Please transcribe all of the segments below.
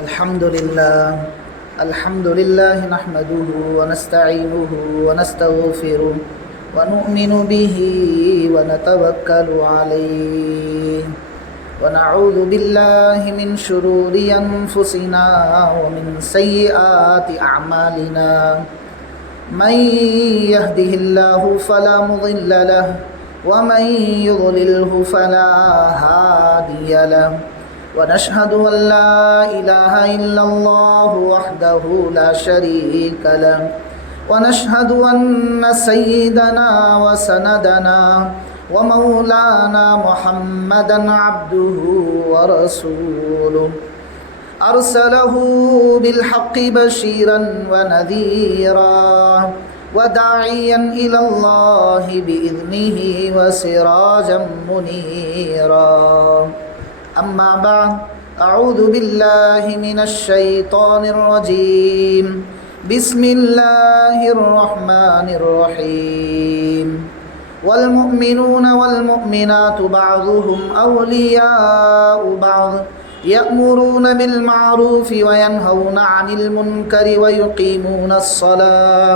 الحمد لله نحمده ونستعينه ونستغفره ونؤمن به ونتوكل عليه ونعوذ بالله من شرور أنفسنا ومن سيئات أعمالنا من يهده الله فلا مضل له ومن يضلله فلا هادي له ونشهد أن لا إله إلا الله وحده لا شريك له ونشهد أن سيدنا وسندنا ومولانا محمدا عبده ورسوله أرسله بالحق بشيرا ونذيرا وداعيا إلى الله بإذنه وسراجا منيرا أما بعد أعوذ بالله من الشيطان الرجيم بسم الله الرحمن الرحيم والمؤمنون والمؤمنات بعضهم أولياء بعض يأمرون بالمعروف وينهون عن المنكر ويقيمون الصلاة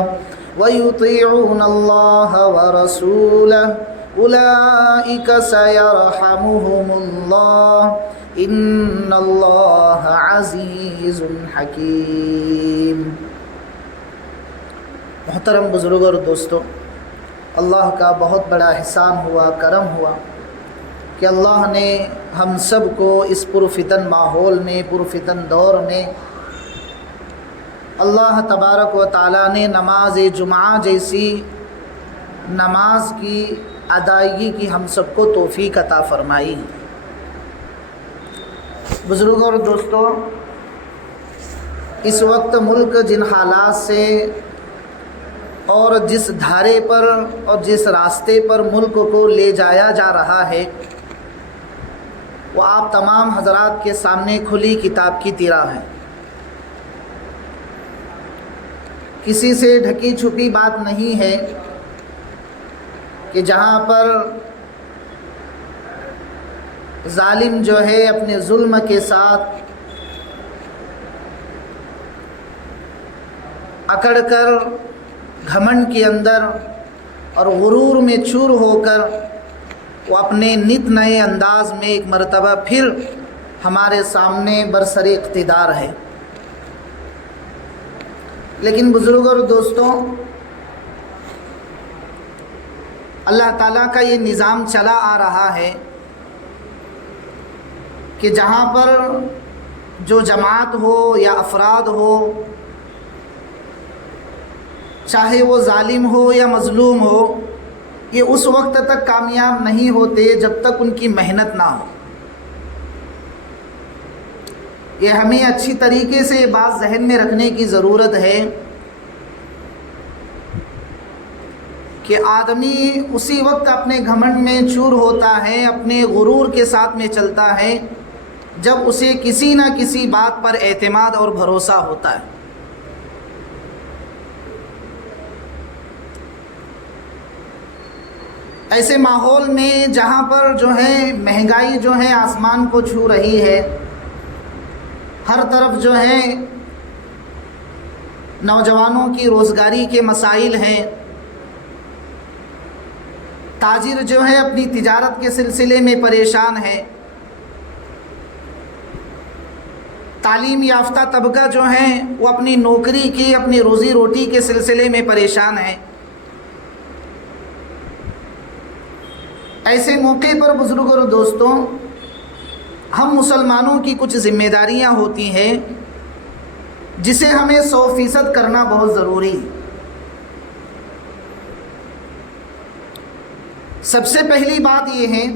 ويطيعون الله ورسوله أولئك سيرحمهم الله إن الله عزيز حكيم۔ محترم بزرگوں اور دوستوں، اللہ کا بہت بڑا احسان ہوا، کرم ہوا کہ اللہ نے ہم سب کو اس پرفتن ماحول میں، پرفتن دور میں اللہ تبارک و تعالیٰ نے نماز جمعہ جیسی نماز کی ادائیگی کی ہم سب کو توفیق عطا فرمائی۔ بزرگوں اور دوستوں، اس وقت ملک جن حالات سے اور جس دھارے پر اور جس راستے پر ملک کو لے جایا جا رہا ہے، وہ آپ تمام حضرات کے سامنے کھلی کتاب کی طرح ہے۔ کسی سے ڈھکی چھپی بات نہیں ہے کہ جہاں پر ظالم جو ہے اپنے ظلم کے ساتھ اکڑ کر گھمنڈ کے اندر اور غرور میں چور ہو کر وہ اپنے نت نئے انداز میں ایک مرتبہ پھر ہمارے سامنے برسر اقتدار ہے۔ لیکن بزرگوں اور دوستوں، اللہ تعالیٰ کا یہ نظام چلا آ رہا ہے کہ جہاں پر جو جماعت ہو یا افراد ہو، چاہے وہ ظالم ہو یا مظلوم ہو، یہ اس وقت تک کامیاب نہیں ہوتے جب تک ان کی محنت نہ ہو۔ یہ ہمیں اچھی طریقے سے یہ بات ذہن میں رکھنے کی ضرورت ہے کہ آدمی اسی وقت اپنے گھمنڈ میں چور ہوتا ہے، اپنے غرور کے ساتھ میں چلتا ہے، جب اسے کسی نہ کسی بات پر اعتماد اور بھروسہ ہوتا ہے۔ ایسے ماحول میں جہاں پر جو ہے مہنگائی جو ہے آسمان کو چھو رہی ہے، ہر طرف جو ہے نوجوانوں کی روزگاری کے مسائل ہیں، تاجر جو ہے اپنی تجارت کے سلسلے میں پریشان ہے، تعلیم یافتہ طبقہ جو ہے وہ اپنی نوکری کی، اپنی روزی روٹی کے سلسلے میں پریشان ہے۔ ایسے موقع پر بزرگوں اور دوستوں، ہم مسلمانوں کی کچھ ذمہ داریاں ہوتی ہیں جسے ہمیں 100% کرنا بہت ضروری ہے۔ سب سے پہلی بات یہ ہے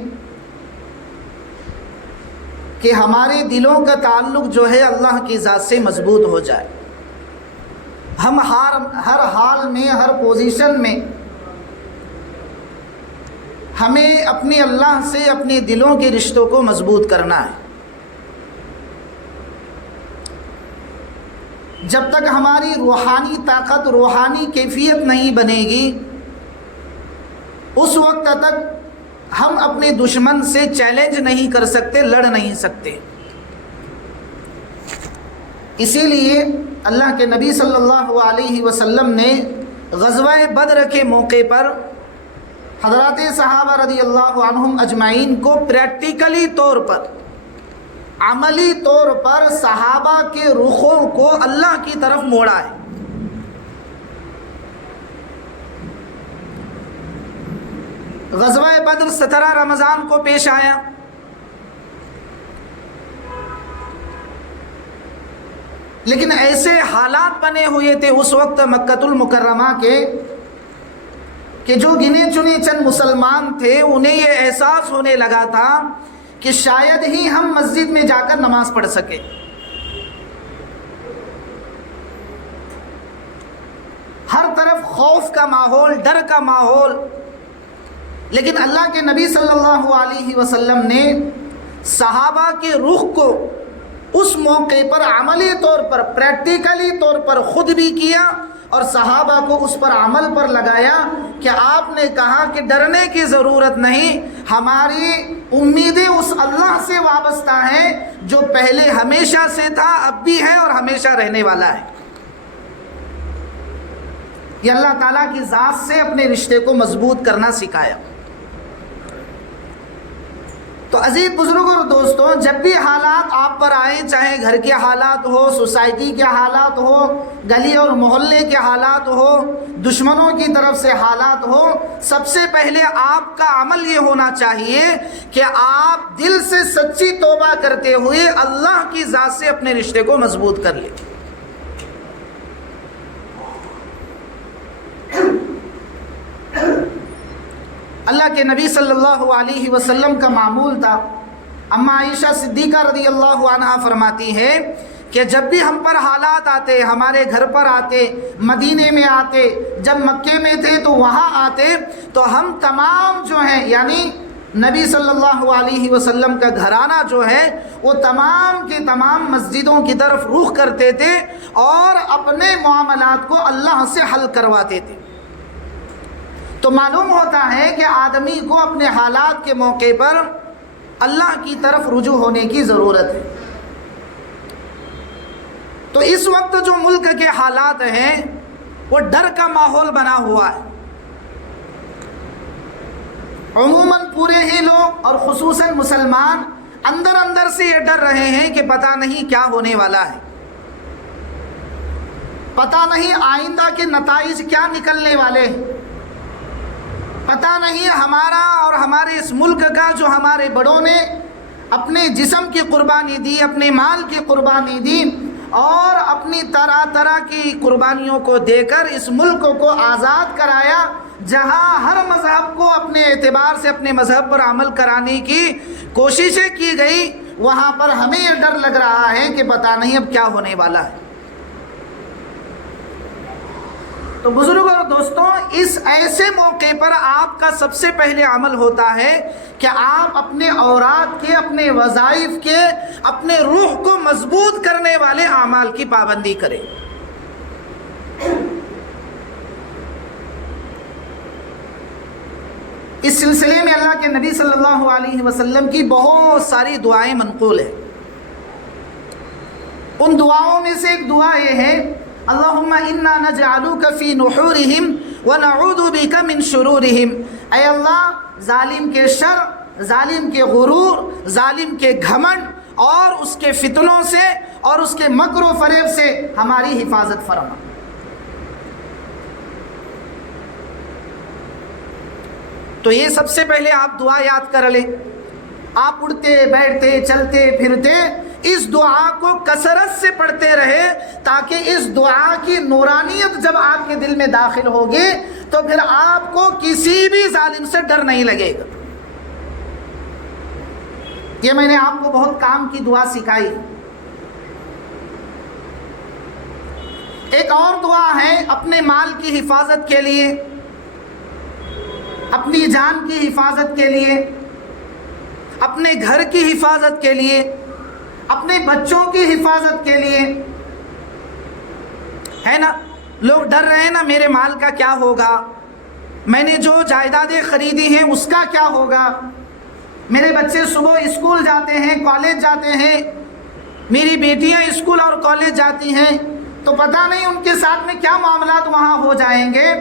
کہ ہمارے دلوں کا تعلق جو ہے اللہ کی ذات سے مضبوط ہو جائے۔ ہم ہر حال میں، ہر پوزیشن میں ہمیں اپنے اللہ سے اپنے دلوں کے رشتوں کو مضبوط کرنا ہے۔ جب تک ہماری روحانی طاقت، روحانی کیفیت نہیں بنے گی، اس وقت تک ہم اپنے دشمن سے چیلنج نہیں کر سکتے، لڑ نہیں سکتے۔ اسی لیے اللہ کے نبی صلی اللہ علیہ وسلم نے غزوہ بدر کے موقع پر حضرات صحابہ رضی اللہ عنہم اجمعین کو پریکٹیکلی طور پر، عملی طور پر صحابہ کے رخوں کو اللہ کی طرف موڑا ہے۔ غزوہ بدر 17 رمضان کو پیش آیا، لیکن ایسے حالات بنے ہوئے تھے اس وقت مکۃ المکرمہ کے کہ جو گنے چنے چند مسلمان تھے انہیں یہ احساس ہونے لگا تھا کہ شاید ہی ہم مسجد میں جا کر نماز پڑھ سکیں۔ ہر طرف خوف کا ماحول، ڈر کا ماحول، لیکن اللہ کے نبی صلی اللہ علیہ وسلم نے صحابہ کے رخ کو اس موقع پر عملی طور پر، پریکٹیکلی طور پر خود بھی کیا اور صحابہ کو اس پر عمل پر لگایا کہ آپ نے کہا کہ ڈرنے کی ضرورت نہیں، ہماری امیدیں اس اللہ سے وابستہ ہیں جو پہلے ہمیشہ سے تھا، اب بھی ہے اور ہمیشہ رہنے والا ہے۔ یہ اللہ تعالیٰ کی ذات سے اپنے رشتے کو مضبوط کرنا سکھایا۔ تو عزیز بزرگوں اور دوستوں، جب بھی حالات آپ پر آئیں، چاہے گھر کے حالات ہو، سوسائٹی کے حالات ہو، گلی اور محلے کے حالات ہو، دشمنوں کی طرف سے حالات ہو، سب سے پہلے آپ کا عمل یہ ہونا چاہیے کہ آپ دل سے سچی توبہ کرتے ہوئے اللہ کی ذات سے اپنے رشتے کو مضبوط کر لیں۔ اللہ کے نبی صلی اللہ علیہ وسلم کا معمول تھا، اما عائشہ صدیقہ رضی اللہ عنہا فرماتی ہے کہ جب بھی ہم پر حالات آتے، ہمارے گھر پر آتے، مدینے میں آتے، جب مکے میں تھے تو وہاں آتے، تو ہم تمام جو ہیں یعنی نبی صلی اللہ علیہ وسلم کا گھرانہ جو ہے وہ تمام کے تمام مسجدوں کی طرف رخ کرتے تھے اور اپنے معاملات کو اللہ سے حل کرواتے تھے۔ تو معلوم ہوتا ہے کہ آدمی کو اپنے حالات کے موقع پر اللہ کی طرف رجوع ہونے کی ضرورت ہے۔ تو اس وقت جو ملک کے حالات ہیں وہ ڈر کا ماحول بنا ہوا ہے، عموماً پورے ہی لوگ اور خصوصاً مسلمان اندر اندر سے یہ ڈر رہے ہیں کہ پتہ نہیں کیا ہونے والا ہے، پتہ نہیں آئندہ کے نتائج کیا نکلنے والے ہیں، پتہ نہیں ہمارا اور ہمارے اس ملک کا جو ہمارے بڑوں نے اپنے جسم کی قربانی دی، اپنے مال کی قربانی دی اور اپنی طرح طرح کی قربانیوں کو دے کر اس ملک کو آزاد کرایا، جہاں ہر مذہب کو اپنے اعتبار سے اپنے مذہب پر عمل کرانے کی کوششیں کی گئی، وہاں پر ہمیں یہ ڈر لگ رہا ہے کہ پتہ نہیں اب کیا ہونے والا ہے۔ تو بزرگوں اور دوستوں، اس ایسے موقع پر آپ کا سب سے پہلے عمل ہوتا ہے کہ آپ اپنے اوراد کے، اپنے وظائف کے، اپنے روح کو مضبوط کرنے والے اعمال کی پابندی کریں۔ اس سلسلے میں اللہ کے نبی صلی اللہ علیہ وسلم کی بہت ساری دعائیں منقول ہیں۔ ان دعاؤں میں سے ایک دعا یہ ہے، اللہم انا نجعلک فی نحورہم ونعوذ بک من شرورہم، اے اللہ ظالم کے شر، ظالم کے غرور، ظالم کے گھمنڈ اور اس کے فتنوں سے اور اس کے مکر و فریب سے ہماری حفاظت فرما۔ تو یہ سب سے پہلے آپ دعا یاد کر لیں۔ آپ اٹھتے بیٹھتے چلتے پھرتے اس دعا کو کثرت سے پڑھتے رہے، تاکہ اس دعا کی نورانیت جب آپ کے دل میں داخل ہوگی تو پھر آپ کو کسی بھی ظالم سے ڈر نہیں لگے گا۔ یہ میں نے آپ کو بہت کام کی دعا سکھائی۔ ایک اور دعا ہے اپنے مال کی حفاظت کے لیے، اپنی جان کی حفاظت کے لیے، اپنے گھر کی حفاظت کے لیے، اپنے بچوں کی حفاظت کے لیے، ہے نا؟ لوگ ڈر رہے ہیں نا، میرے مال کا کیا ہوگا، میں نے جو جائیدادیں خریدی ہیں اس کا کیا ہوگا، میرے بچے صبح اسکول جاتے ہیں، کالج جاتے ہیں، میری بیٹیاں اسکول اور کالج جاتی ہیں تو پتہ نہیں ان کے ساتھ میں کیا معاملات وہاں ہو جائیں گے،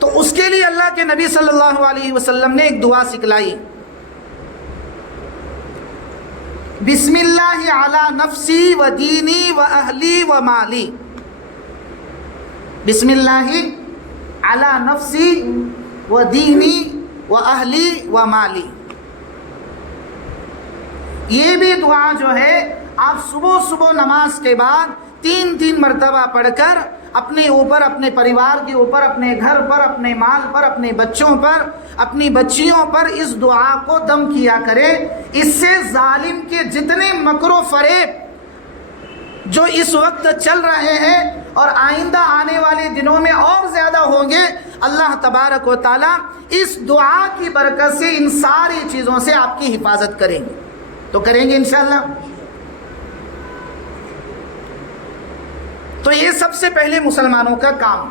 تو اس کے لیے اللہ کے نبی صلی اللہ علیہ وسلم نے ایک دعا سکھلائی، بسم اللہ علی نفسی و دینی و اہلی و مالی، بسم اللہ علی نفسی و دینی و اہلی و مالی۔ یہ بھی دعا جو ہے آپ صبح نماز کے بعد 3 مرتبہ پڑھ کر اپنے اوپر، اپنے پریوار کے اوپر، اپنے گھر پر، اپنے مال پر، اپنے بچوں پر، اپنی بچیوں پر اس دعا کو دم کیا کرے۔ اس سے ظالم کے جتنے مکر و فریب جو اس وقت چل رہے ہیں اور آئندہ آنے والے دنوں میں اور زیادہ ہوں گے، اللہ تبارک و تعالیٰ اس دعا کی برکت سے ان ساری چیزوں سے آپ کی حفاظت کریں گے۔ تو کریں گے انشاءاللہ۔ تو یہ سب سے پہلے مسلمانوں کا کام۔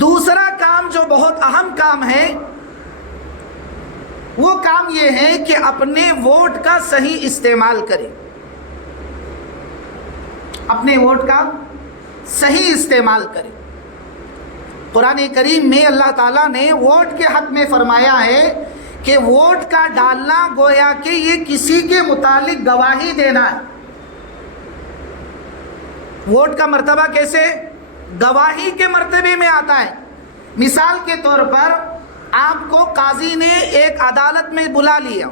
دوسرا کام جو بہت اہم کام ہے، وہ کام یہ ہے کہ اپنے ووٹ کا صحیح استعمال کریں، اپنے ووٹ کا صحیح استعمال کریں۔ قرآن کریم میں اللہ تعالیٰ نے ووٹ کے حق میں فرمایا ہے کہ ووٹ کا ڈالنا گویا کہ یہ کسی کے متعلق گواہی دینا ہے۔ ووٹ کا مرتبہ کیسے؟ گواہی کے مرتبے میں آتا ہے۔ مثال کے طور پر آپ کو قاضی نے ایک عدالت میں بلا لیا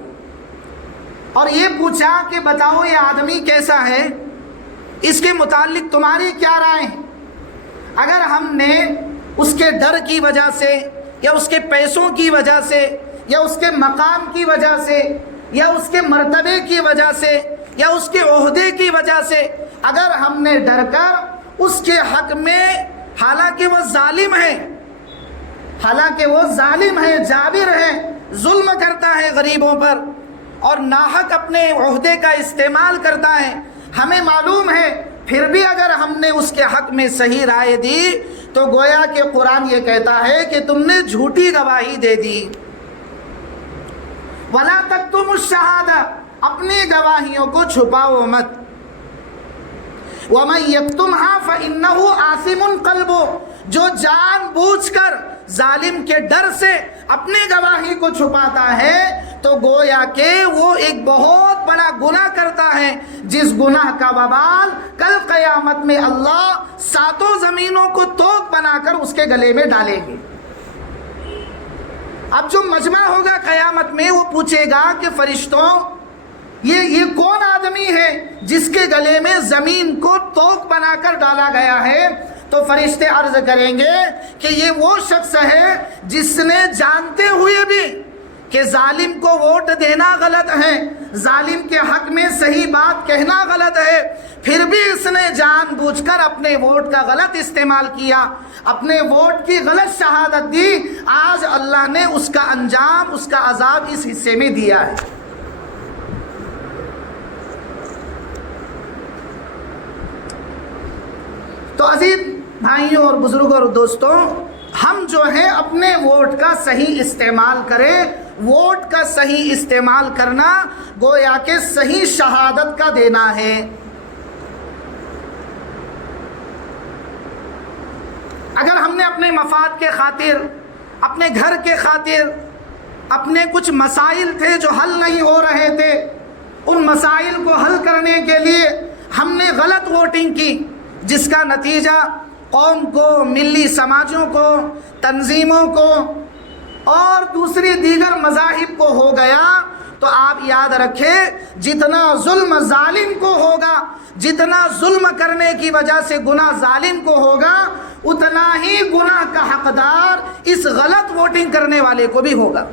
اور یہ پوچھا کہ بتاؤ یہ آدمی کیسا ہے، اس کے متعلق تمہاری کیا رائے ہے؟ اگر ہم نے اس کے ڈر کی وجہ سے یا اس کے پیسوں کی وجہ سے یا اس کے مقام کی وجہ سے یا اس کے مرتبے کی وجہ سے یا اس کے عہدے کی وجہ سے اگر ہم نے ڈر کر اس کے حق میں، حالانکہ وہ ظالم ہے، جابر ہے، ظلم کرتا ہے غریبوں پر اور ناحق اپنے عہدے کا استعمال کرتا ہے، ہمیں معلوم ہے، پھر بھی اگر ہم نے اس کے حق میں صحیح رائے دی تو گویا کہ قرآن یہ کہتا ہے کہ تم نے جھوٹی گواہی دے دی۔ وَلَا تَكْتُمُوا الشَّهَادَةَ، اپنی گواہیوں کو چھپاؤ مت۔ وَمَن يَكْتُمْهَا فَإِنَّهُ آثِمٌ قَلْبُهُ، جو جان بوجھ کر ظالم کے ڈر سے اپنی گواہی کو چھپاتا ہے تو گویا کہ وہ ایک بہت بڑا گناہ کرتا ہے، جس گناہ کا وبال کل قیامت میں اللہ 7 زمینوں کو توق بنا کر اس کے گلے میں ڈالیں گے۔ اب جو مجمع ہوگا قیامت میں وہ پوچھے گا کہ فرشتوں یہ کون آدمی ہے جس کے گلے میں زمین کو توق بنا کر ڈالا گیا ہے؟ تو فرشتے عرض کریں گے کہ یہ وہ شخص ہے جس نے جانتے ہوئے بھی کہ ظالم کو ووٹ دینا غلط ہے، ظالم کے حق میں صحیح بات کہنا غلط ہے، پھر بھی اس نے جان بوجھ کر اپنے ووٹ کا غلط استعمال کیا، اپنے ووٹ کی غلط شہادت دی، آج اللہ نے اس کا انجام، اس کا عذاب اس حصے میں دیا ہے۔ تو عزیز بھائیوں اور بزرگوں اور دوستوں، ہم جو ہے اپنے ووٹ کا صحیح استعمال کریں۔ ووٹ کا صحیح استعمال کرنا گویا کہ صحیح شہادت کا دینا ہے۔ اگر ہم نے اپنے مفاد کے خاطر، اپنے گھر کے خاطر، اپنے کچھ مسائل تھے جو حل نہیں ہو رہے تھے، ان مسائل کو حل کرنے کے لیے ہم نے غلط ووٹنگ کی، جس کا نتیجہ قوم کو، ملی سماجوں کو، تنظیموں کو اور دوسری دیگر مذاہب کو ہو گیا، تو آپ یاد رکھیں جتنا ظلم ظالم کو ہوگا، جتنا ظلم کرنے کی وجہ سے گناہ ظالم کو ہوگا، اتنا ہی گناہ کا حقدار اس غلط ووٹنگ کرنے والے کو بھی ہوگا۔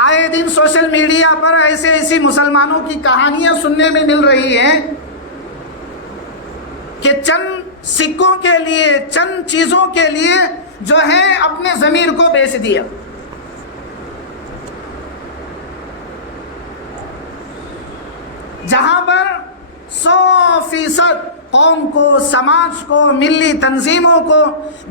آئے دن سوشل میڈیا پر ایسی مسلمانوں کی کہانیاں سننے میں مل رہی ہیں کہ چند سکوں کے لیے، چند چیزوں کے لیے جو ہے اپنے ضمیر کو بیچ دیا۔ جہاں پر 100% قوم کو، سماج کو، ملی تنظیموں کو،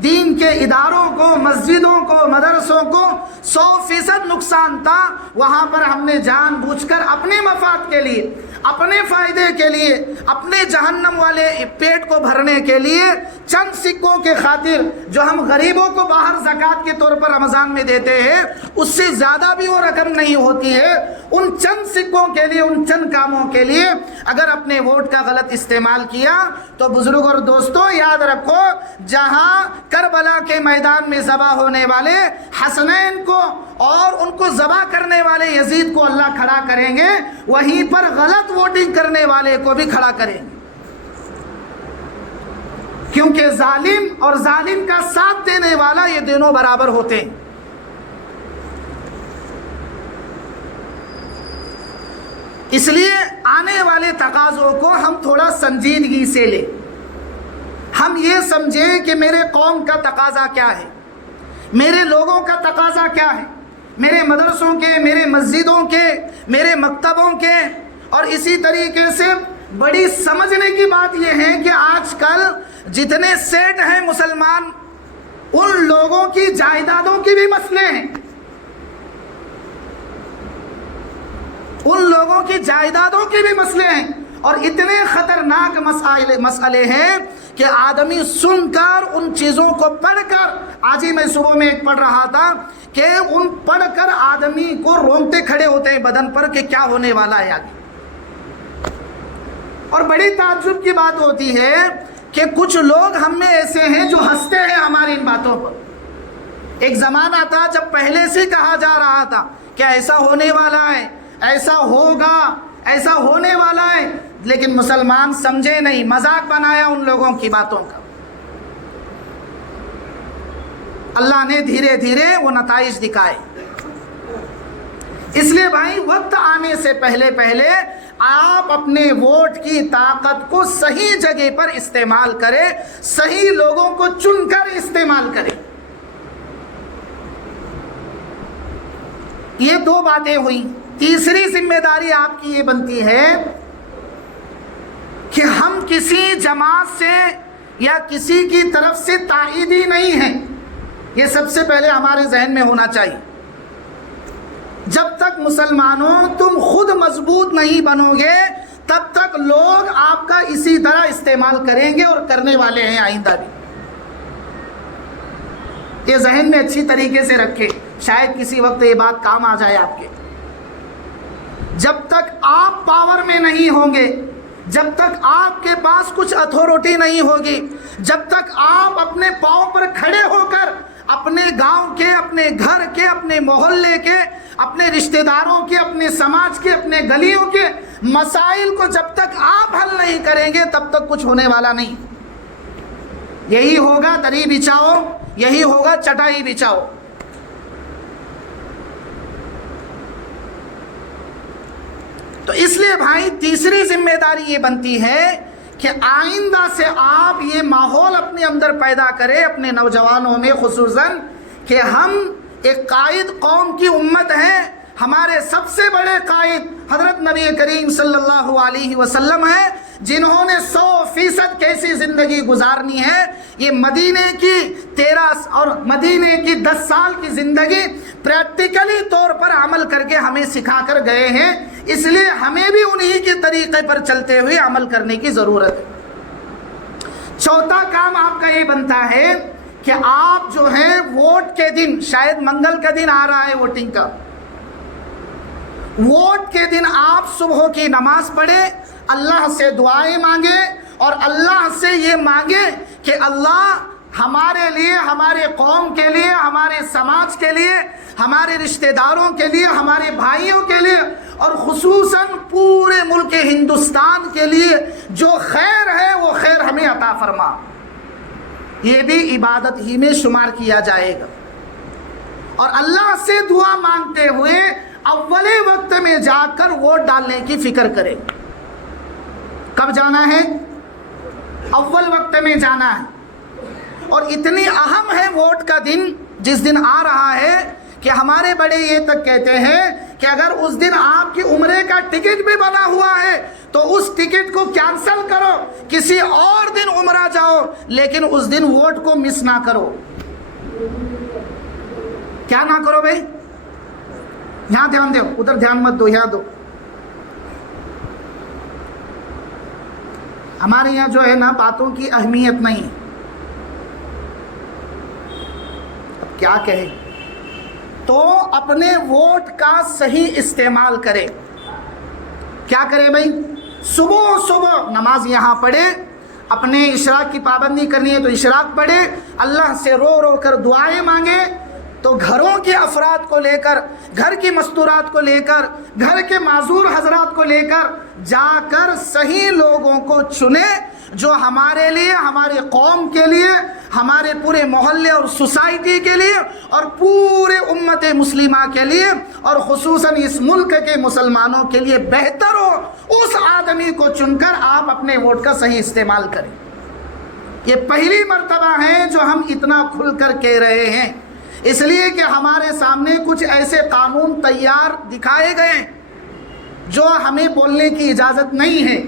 دین کے اداروں کو، مسجدوں کو، مدرسوں کو 100% نقصان تھا، وہاں پر ہم نے جان بوجھ کر اپنے مفاد کے لیے، اپنے فائدے کے لیے، اپنے جہنم والے پیٹ کو بھرنے کے لیے چند سکوں کے خاطر جو ہم غریبوں کو باہر زکوٰۃ کے طور پر رمضان میں دیتے ہیں، اس سے زیادہ بھی وہ رقم نہیں ہوتی ہے، ان چند سکوں کے لیے، ان چند کاموں کے لیے اگر اپنے ووٹ کا غلط استعمال کیا تو بزرگ اور دوستوں یاد رکھو، جہاں کربلا کے میدان میں ذبح ہونے والے حسنین کو اور ان کو ذبح کرنے والے یزید کو اللہ کھڑا کریں گے، وہیں پر غلط ووٹنگ کرنے والے کو بھی کھڑا کریں گے، کیونکہ ظالم اور ظالم کا ساتھ دینے والا یہ دونوں برابر ہوتے ہیں۔ اس لیے آنے والے تقاضوں کو ہم تھوڑا سنجیدگی سے لیں، ہم یہ سمجھیں کہ میرے قوم کا تقاضا کیا ہے، میرے لوگوں کا تقاضا کیا ہے، میرے مدرسوں کے، میرے مسجدوں کے، میرے مکتبوں کے، اور اسی طریقے سے بڑی سمجھنے کی بات یہ ہے کہ آج کل جتنے سیٹ ہیں مسلمان، ان لوگوں کی جائیدادوں کی بھی مسئلے ہیں، ان لوگوں کی جائیدادوں کے بھی مسئلے ہیں، اور اتنے خطرناک مسئلے ہیں کہ آدمی سن کر ان چیزوں کو پڑھ کر، آج ہی میں صبح میں ایک پڑھ رہا تھا کہ ان پڑھ کر آدمی کو رونگٹے کھڑے ہوتے ہیں بدن پر کہ کیا ہونے والا ہے آگے۔ اور بڑی تعجب کی بات ہوتی ہے کہ کچھ لوگ ہم میں ایسے ہیں جو ہنستے ہیں ہماری ان باتوں پر۔ ایک زمانہ تھا جب پہلے سے کہا جا رہا تھا کہ ایسا ہونے والا ہے، ایسا ہوگا، ایسا ہونے والا ہے، لیکن مسلمان سمجھے نہیں، مذاق بنایا ان لوگوں کی باتوں کا۔ اللہ نے دھیرے دھیرے وہ نتائج دکھائے۔ اس لیے بھائی وقت آنے سے پہلے پہلے آپ اپنے ووٹ کی طاقت کو صحیح جگہ پر استعمال کریں، صحیح لوگوں کو چن کر استعمال کریں۔ یہ دو باتیں ہوئی۔ تیسری ذمہ داری آپ کی یہ بنتی ہے کہ ہم کسی جماعت سے یا کسی کی طرف سے تائیدی نہیں ہیں، یہ سب سے پہلے ہمارے ذہن میں ہونا چاہیے۔ جب تک مسلمانوں تم خود مضبوط نہیں بنو گے تب تک لوگ آپ کا اسی طرح استعمال کریں گے، اور کرنے والے ہیں آئندہ بھی۔ یہ ذہن میں اچھی طریقے سے رکھیں، شاید کسی وقت یہ بات کام آ جائے آپ کے۔ جب تک آپ پاور میں نہیں ہوں گے، جب تک آپ کے پاس کچھ اتھارٹی نہیں ہوگی، جب تک آپ اپنے پاؤں پر کھڑے ہو کر اپنے گاؤں کے، اپنے گھر کے، اپنے محلے کے، اپنے رشتہ داروں کے، اپنے سماج کے، اپنے گلیوں کے مسائل کو جب تک آپ حل نہیں کریں گے تب تک کچھ ہونے والا نہیں۔ یہی ہوگا دری بچھاؤ، یہی ہوگا چٹائی بچھاؤ۔ تو اس لیے بھائی تیسری ذمہ داری یہ بنتی ہے کہ آئندہ سے آپ یہ ماحول اپنے اندر پیدا کریں، اپنے نوجوانوں میں خصوصاً، کہ ہم ایک قائد قوم کی امت ہیں، ہمارے سب سے بڑے قائد حضرت نبی کریم صلی اللہ علیہ وسلم ہیں، جنہوں نے 100% کیسی زندگی گزارنی ہے، یہ مدینے کی 13 اور مدینے کی 10 سال کی زندگی پریکٹیکلی طور پر عمل کر کے ہمیں سکھا کر گئے ہیں، اس لیے ہمیں بھی انہی کے طریقے پر چلتے ہوئے عمل کرنے کی ضرورت ہے۔ چوتھا کام آپ کا یہ بنتا ہے کہ آپ جو ہے ووٹ کے دن، شاید منگل کا دن آ رہا ہے ووٹنگ کا، ووٹ کے دن آپ صبح کی نماز پڑھیں، اللہ سے دعائیں مانگیں، اور اللہ سے یہ مانگیں کہ اللہ ہمارے لیے، ہمارے قوم کے لیے، ہمارے سماج کے لیے، ہمارے رشتہ داروں کے لیے، ہمارے بھائیوں کے لیے، اور خصوصاً پورے ملک ہندوستان کے لیے جو خیر ہے وہ خیر ہمیں عطا فرما۔ یہ بھی عبادت ہی میں شمار کیا جائے گا۔ اور اللہ سے دعا مانگتے ہوئے اولے وقت میں جا کر ووٹ ڈالنے کی فکر کریں۔ کب جانا ہے؟ اول وقت میں جانا ہے۔ اور اتنی اہم ہے ووٹ کا دن، جس دن آ رہا ہے کہ ہمارے بڑے یہ تک کہتے ہیں کہ اگر اس دن آپ کی عمرے کا ٹکٹ بھی بنا ہوا ہے تو اس ٹکٹ کو کینسل کرو، کسی اور دن عمرہ جاؤ، لیکن اس دن ووٹ کو مس نہ کرو۔ کیا نہ کرو بھائی؟ یہاں دھیان دو، ادھر دھیان مت دو، یہاں دو۔ ہمارے یہاں جو ہے نا باتوں کی اہمیت نہیں، اب کیا کہے؟ تو اپنے ووٹ کا صحیح استعمال کرے۔ کیا کرے بھائی؟ صبح نماز یہاں پڑھے، اپنے اشراق کی پابندی کرنی ہے تو اشراق پڑھے، اللہ سے رو رو کر دعائیں مانگے، تو گھروں کے افراد کو لے کر، گھر کی مستورات کو لے کر، گھر کے معذور حضرات کو لے کر جا کر صحیح لوگوں کو چنے، جو ہمارے لیے، ہمارے قوم کے لیے، ہمارے پورے محلے اور سوسائٹی کے لیے اور پورے امت مسلمہ کے لیے اور خصوصاً اس ملک کے مسلمانوں کے لیے بہتر ہو، اس آدمی کو چن کر آپ اپنے ووٹ کا صحیح استعمال کریں۔ یہ پہلی مرتبہ ہے جو ہم اتنا کھل کر کہہ رہے ہیں، اس لیے کہ ہمارے سامنے کچھ ایسے قانون تیار دکھائے گئے جو ہمیں بولنے کی اجازت نہیں ہے،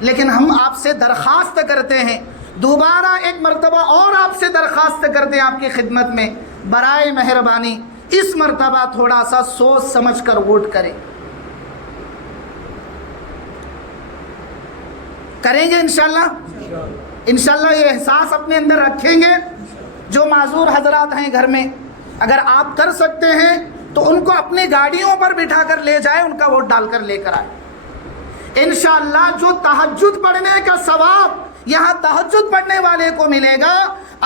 لیکن ہم آپ سے درخواست کرتے ہیں، دوبارہ ایک مرتبہ اور آپ سے درخواست کرتے ہیں آپ کی خدمت میں، برائے مہربانی اس مرتبہ تھوڑا سا سوچ سمجھ کر ووٹ کریں۔ کریں گے انشاءاللہ؟ انشاءاللہ یہ احساس اپنے اندر رکھیں گے۔ جو معذور حضرات ہیں گھر میں، اگر آپ کر سکتے ہیں تو ان کو اپنی گاڑیوں پر بٹھا کر لے جائیں، ان کا ووٹ ڈال کر لے کر آئیں۔ انشاءاللہ جو تہجد پڑھنے کا ثواب یہاں تہجد پڑھنے والے کو ملے گا،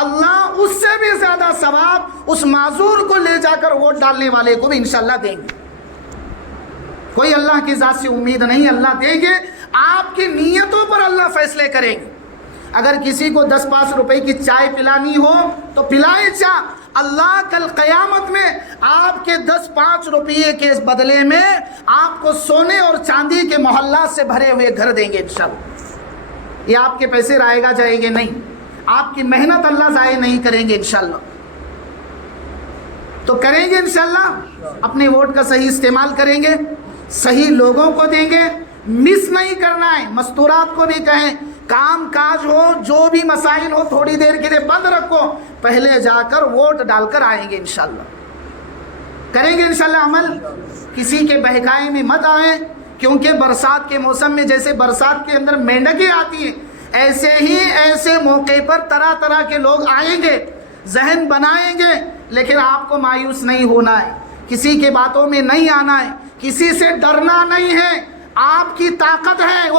اللہ اس سے بھی زیادہ ثواب اس معذور کو لے جا کر ووٹ ڈالنے والے کو بھی انشاءاللہ دیں گے۔ کوئی اللہ کی ذات سے امید نہیں، اللہ دیں گے۔ آپ کی نیتوں پر اللہ فیصلے کریں گے۔ اگر کسی کو 10-5 روپے کی چائے پلانی ہو تو پلائے چائے، اللہ کل قیامت میں آپ کے 10-5 روپے کے بدلے میں آپ کو سونے اور چاندی کے محلات سے بھرے ہوئے گھر دیں گے انشاءاللہ۔ یہ آپ کے پیسے رائے گا جائیں گے نہیں، آپ کی محنت اللہ ضائع نہیں کریں گے انشاءاللہ۔ تو کریں گے انشاءاللہ، اپنے ووٹ کا صحیح استعمال کریں گے، صحیح لوگوں کو دیں گے، مس نہیں کرنا ہے۔ مستورات کو بھی کہیں کام کاج ہو، جو بھی مسائل ہو تھوڑی دیر کے لیے بند رکھو، پہلے جا کر ووٹ ڈال کر آئیں گے انشاءاللہ۔ کریں گے انشاءاللہ عمل، کسی کے بہکائے میں مت آئیں، کیونکہ برسات کے موسم میں جیسے برسات کے اندر مینڈکیں آتی ہیں، ایسے ہی ایسے موقع پر طرح طرح کے لوگ آئیں گے، ذہن بنائیں گے، لیکن آپ کو مایوس نہیں ہونا ہے، کسی کے باتوں میں نہیں آنا ہے، کسی سے ڈرنا نہیں ہے۔ آپ کی طاقت ہے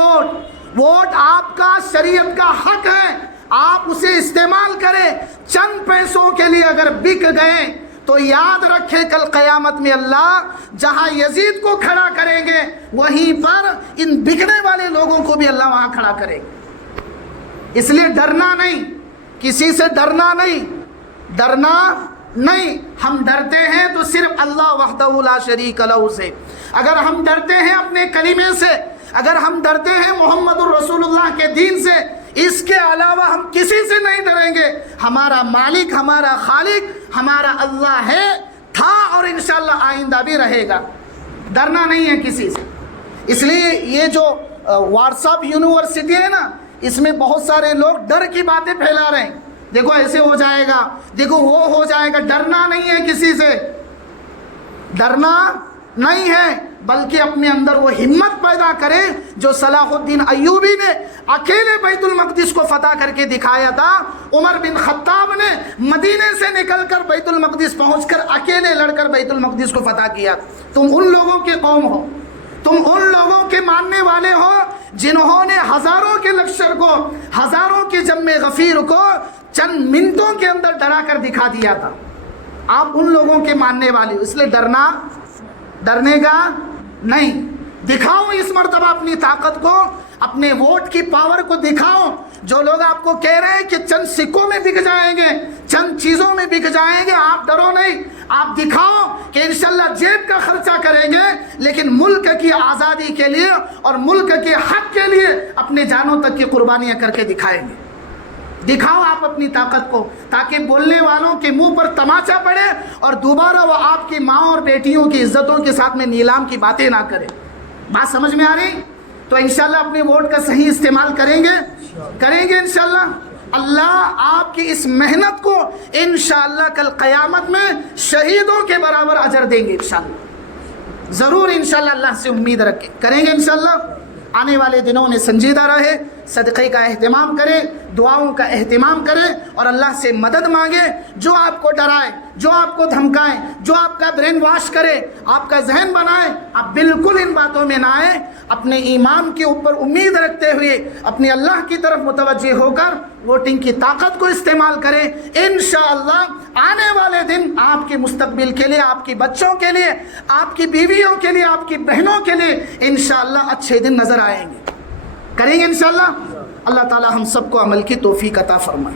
ووٹ آپ کا شریعت کا حق ہے، آپ اسے استعمال کریں۔ چند پیسوں کے لیے اگر بک گئے تو یاد رکھیں کل قیامت میں اللہ جہاں یزید کو کھڑا کریں گے، وہیں پر ان بکنے والے لوگوں کو بھی اللہ وہاں کھڑا کرے گا۔ اس لیے ڈرنا نہیں، کسی سے ڈرنا نہیں۔ ہم ڈرتے ہیں تو صرف اللہ وحدہ لا شریک لہ سے، اگر ہم ڈرتے ہیں اپنے کلمے سے، اگر ہم ڈرتے ہیں محمد الرسول اللہ کے دین سے، اس کے علاوہ ہم کسی سے نہیں ڈریں گے۔ ہمارا مالک، ہمارا خالق، ہمارا اللہ ہے، تھا اور انشاءاللہ آئندہ بھی رہے گا۔ ڈرنا نہیں ہے کسی سے۔ اس لیے یہ جو واٹس ایپ یونیورسٹی ہے نا، اس میں بہت سارے لوگ ڈر کی باتیں پھیلا رہے ہیں، دیکھو ایسے ہو جائے گا، دیکھو وہ ہو جائے گا۔ ڈرنا نہیں ہے کسی سے، ڈرنا نہیں ہے، بلکہ اپنے اندر وہ ہمت پیدا کرے جو صلاح الدین ایوبی نے اکیلے بیت المقدس کو فتح کر کے دکھایا تھا۔ عمر بن خطاب نے مدینے سے نکل کر بیت المقدس پہنچ کر اکیلے لڑ کر بیت المقدس کو فتح کیا۔ تم ان لوگوں کے قوم ہو، تم ان لوگوں کے ماننے والے ہو جنہوں نے ہزاروں کے لشکر کو، ہزاروں کے جم غفیر کو چند منٹوں کے اندر ڈرا کر دکھا دیا تھا۔ آپ ان لوگوں کے ماننے والے ہو، اس لیے ڈرنے کا نہیں۔ دکھاؤ اس مرتبہ اپنی طاقت کو، اپنے ووٹ کی پاور کو دکھاؤ۔ جو لوگ آپ کو کہہ رہے ہیں کہ چند سکوں میں بک جائیں گے، چند چیزوں میں بک جائیں گے، آپ ڈرو نہیں، آپ دکھاؤ کہ انشاءاللہ جیب کا خرچہ کریں گے، لیکن ملک کی آزادی کے لیے اور ملک کے حق کے لیے اپنے جانوں تک کی قربانیاں کر کے دکھائیں گے۔ دکھاؤ آپ اپنی طاقت کو، تاکہ بولنے والوں کے منہ پر تماچا پڑے اور دوبارہ وہ آپ کی ماں اور بیٹیوں کی عزتوں کے ساتھ میں نیلام کی باتیں نہ کرے۔ بات سمجھ میں آ رہی؟ تو انشاءاللہ اپنے ووٹ کا صحیح استعمال کریں گے انشاءاللہ. اللہ آپ کی اس محنت کو انشاءاللہ کل قیامت میں شہیدوں کے برابر اجر دیں گے انشاءاللہ. ضرور انشاءاللہ اللہ سے امید کریں گے انشاءاللہ. آنے والے دنوں میں سنجیدہ رہے، صدقے کا اہتمام کرے، دعاؤں کا اہتمام کرے اور اللہ سے مدد مانگے. جو آپ کو ڈرائے، جو آپ کو دھمکائے، جو آپ کا برین واش کرے، آپ کا ذہن بنائے، آپ بالکل ان باتوں میں نہ آئے. اپنے ایمان کے اوپر امید رکھتے ہوئے اپنے اللہ کی طرف متوجہ ہو کر ووٹنگ کی طاقت کو استعمال کریں. انشاءاللہ آنے والے دن آپ کے مستقبل کے لیے، آپ کے بچوں کے لیے، آپ کی بیویوں کے لیے، آپ کی بہنوں کے لیے انشاءاللہ اچھے دن نظر آئیں گے. کریں گے انشاءاللہ. اللہ تعالی ہم سب کو عمل کی توفیق عطا فرمائے.